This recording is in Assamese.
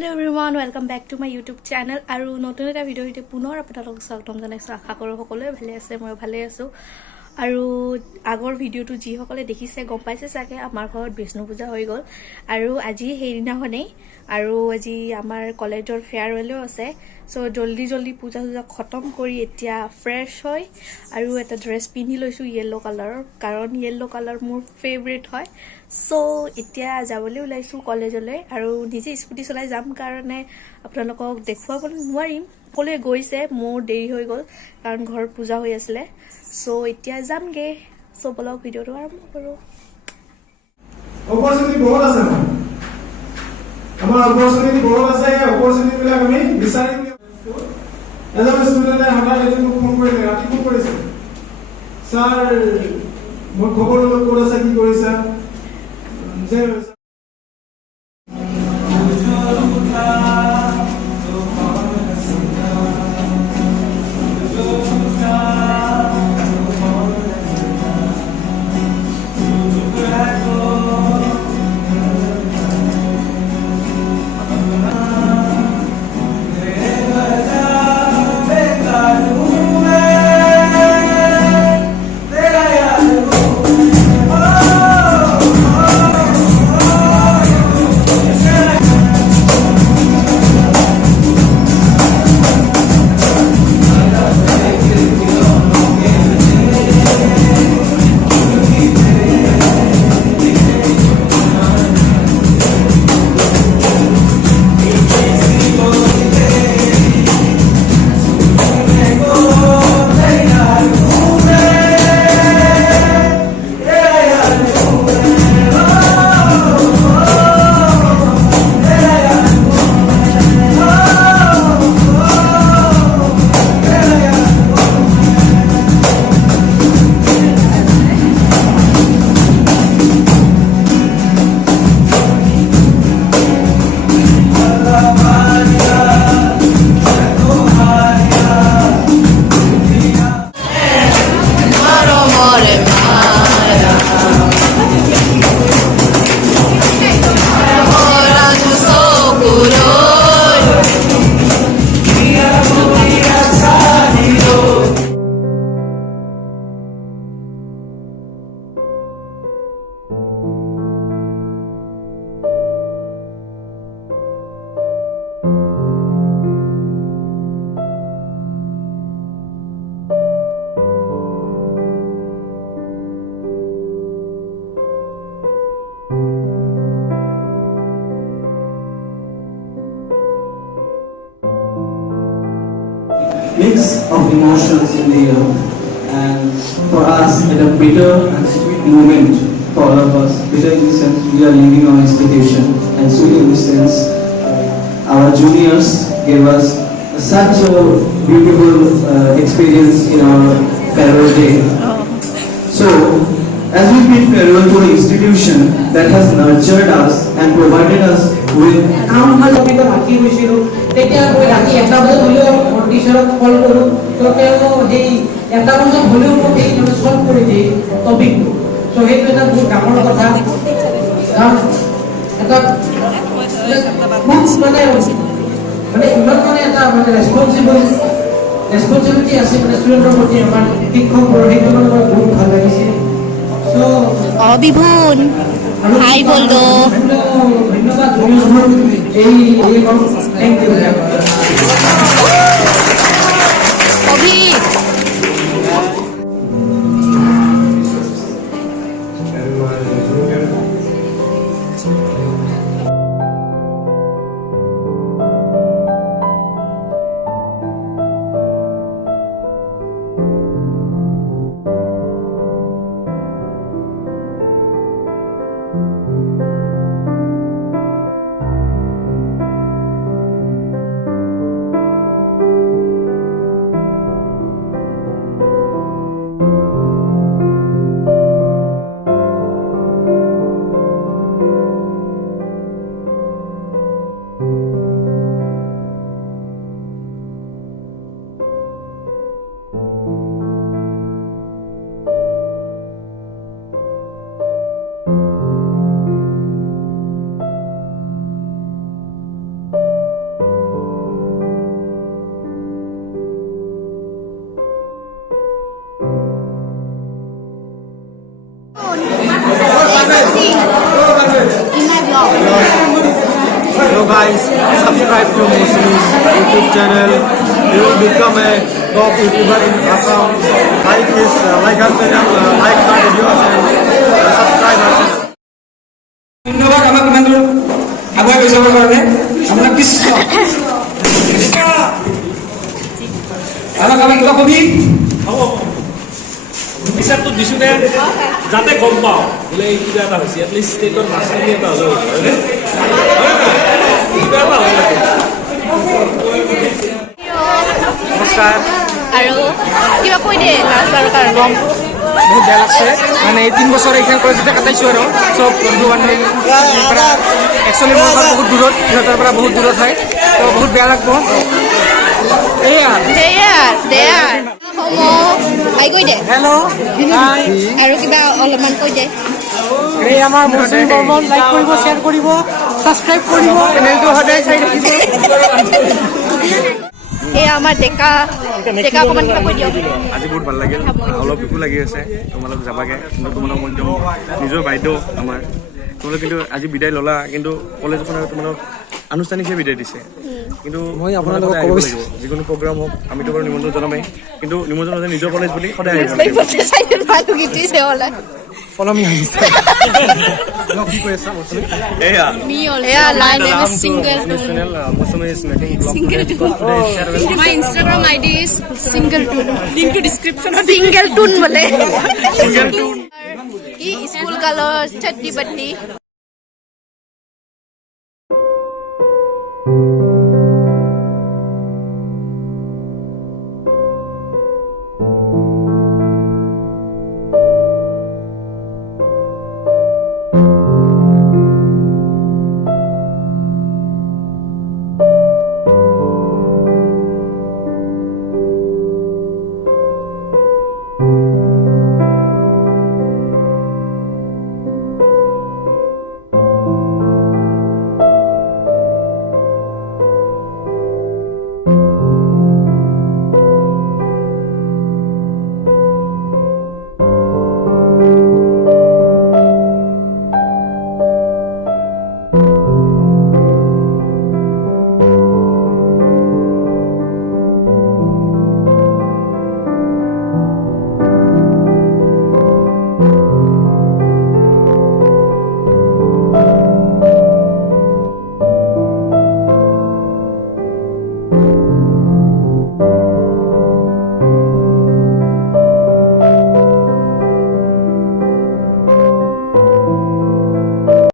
Hello everyone, welcome back to my YouTube channel. আৰু নতুন এটা ভিডিঅ'তে পুনৰ আপোনালোকক স্বাগতম জনাইছো। আশা কৰোঁ সকলোৱে ভালে আছে, মই ভালে আছো। আৰু আগৰ ভিডিঅ'টো যিসকলে দেখিছে গম পাইছে চাগে আমাৰ ঘৰত বিষ্ণু পূজা হৈ গ'ল আৰু আজি সেইদিনাখনেই আৰু আজি আমাৰ কলেজৰ ফেয়াৰৱেলো আছে। সো জলদি পূজা খতম কৰি এতিয়া ফ্ৰেছ হৈ আৰু এটা ড্ৰেছ পিন্ধি লৈছো ইয়েলো কালাৰৰ, কাৰণ ইয়েলো কালাৰ মোৰ ফেভৰেট হয়। সো এতিয়া যাবলৈ ওলাইছো কলেজলৈ আৰু নিজে স্কুটি চলাই যাম কাৰণে আপোনালোকক দেখুৱাবলৈ নোৱাৰিম। সকলোৱে গৈছে, মোৰ দেৰি হৈ গ'ল কাৰণ ঘৰত পূজা হৈ আছিলে। সো এতিয়া যামগে। সো বলক ভিডিঅ'টো আৰম্ভ কৰোঁ। অপৰচুনিটি বহুত আছে আমাৰ অপৰচুনিটি বহুত আছে। এই অপৰচুনিটিবিলাক আমি বিচাৰিম। এজন ষ্টুডেণ্টে হঠাৎ এদিন মোক ফোন কৰিলে, ৰাতি ফোন কৰিছে, ছাৰ মোৰ খবৰ ল'লো ক'ত আছে, কি কৰিছা। Mix of emotions in the air, and for us it's a bitter and sweet moment for all of us. Bitter in the sense we are leaving our institution, and sweet in the sense our juniors gave us such a beautiful experience in our farewell day. So as we bid farewell to an institution that has nurtured us and provided us with তেতিয়া মই ৰাতি 1টা বজাত হ'লেও টিচাৰক কল কৰোঁ, তো তেওঁ সেই 1টা বজাত হ'লেও মোক সেই চল্ভ কৰি দিয়ে টপিকটো। চ' সেইটো এটা বহুত ডাঙৰ কথা, কাৰণ এটা মানে ইমান মানে এটা মানে ৰেচপনচিবিলিটি আছে মানে ষ্টুডেণ্টৰ প্ৰতি আমাৰ শিক্ষকবোৰ, সেইটো মানে মোৰ বহুত ভাল লাগিছে। চ' বিভুন হাই বলদো ধন্যবাদ এই thank you. Hello guys, subscribe to Assamese YouTube channel. You will become a top YouTuber in Assam. Like our channel, like our videos and subscribe our channel. ধন্যবাদ আমাক ইমান দূৰ আগুৱাই লৈ যাবৰ কাৰণে আপোনাক কৃষ্ণ আমাক কিবা কবি হিচাপটো দিছোঁ নে যাতে গম পাওঁ বোলে এই কিবা এটা হৈছে এটলিষ্ট ষ্টেটৰ মাছখিনি এটা হ'লেও হয়নে কিবা এটা হ'ব লাগে নমস্কাৰ আৰু কিবা কৈ দে লাষ্ট বাৰৰ কাৰণে বহুত বেয়া লাগছে মানে 3 বছৰ এইখন কলেজতে কটাইছোঁ আৰু চব বন্ধু বান্ধৱীৰ পৰা একচুৱেলি মোৰ ঘৰ বহুত দূৰত সিহঁতৰ পৰা বহুত দূৰত হয় তো বহুত বেয়া লাগব এয়া দেয়াৰ আই কৈ দে হেল্ল' হাই আৰু কিবা অলপমান কৈ দে এই আমাৰ মৌচুমী বৰ্মন লাইক কৰিব শ্বেয়াৰ কৰিব ছাবস্ক্ৰাইব কৰিব চেনেলটো সদায় চাই থাকিব এয়া আমাৰ ডেকা অকণমান কিবা কৈ দিয়ক আজি বহুত ভাল লাগিল অলপ দুখো লাগি আছে তোমালোক যাবাগে কিন্তু তোমালোক একদম নিজৰ বাইদেউ আমাৰ তোমালোক কিন্তু আজি বিদায় ল'লা কিন্তু কলেজখন আৰু তোমালোক আনুষ্ঠানিকভাৱে বিদায় দিছে কিন্তু মই আপোনালোকক ক'ব লাগিব যিকোনো প্ৰগ্ৰাম হওক আমিতো বাৰু নিমন্ত্ৰণ জনামেই কিন্তু নিমন্ত্ৰণ হ'লে নিজৰ কলেজ বুলি সদায় আহিব লাগিব ফল' মি আহিছে কি কৈ আছা এয়া line is single My Instagram ID is single tune. Link to description. Single tune বোলে ই স্কুল কালৰ চট্টি বট্টি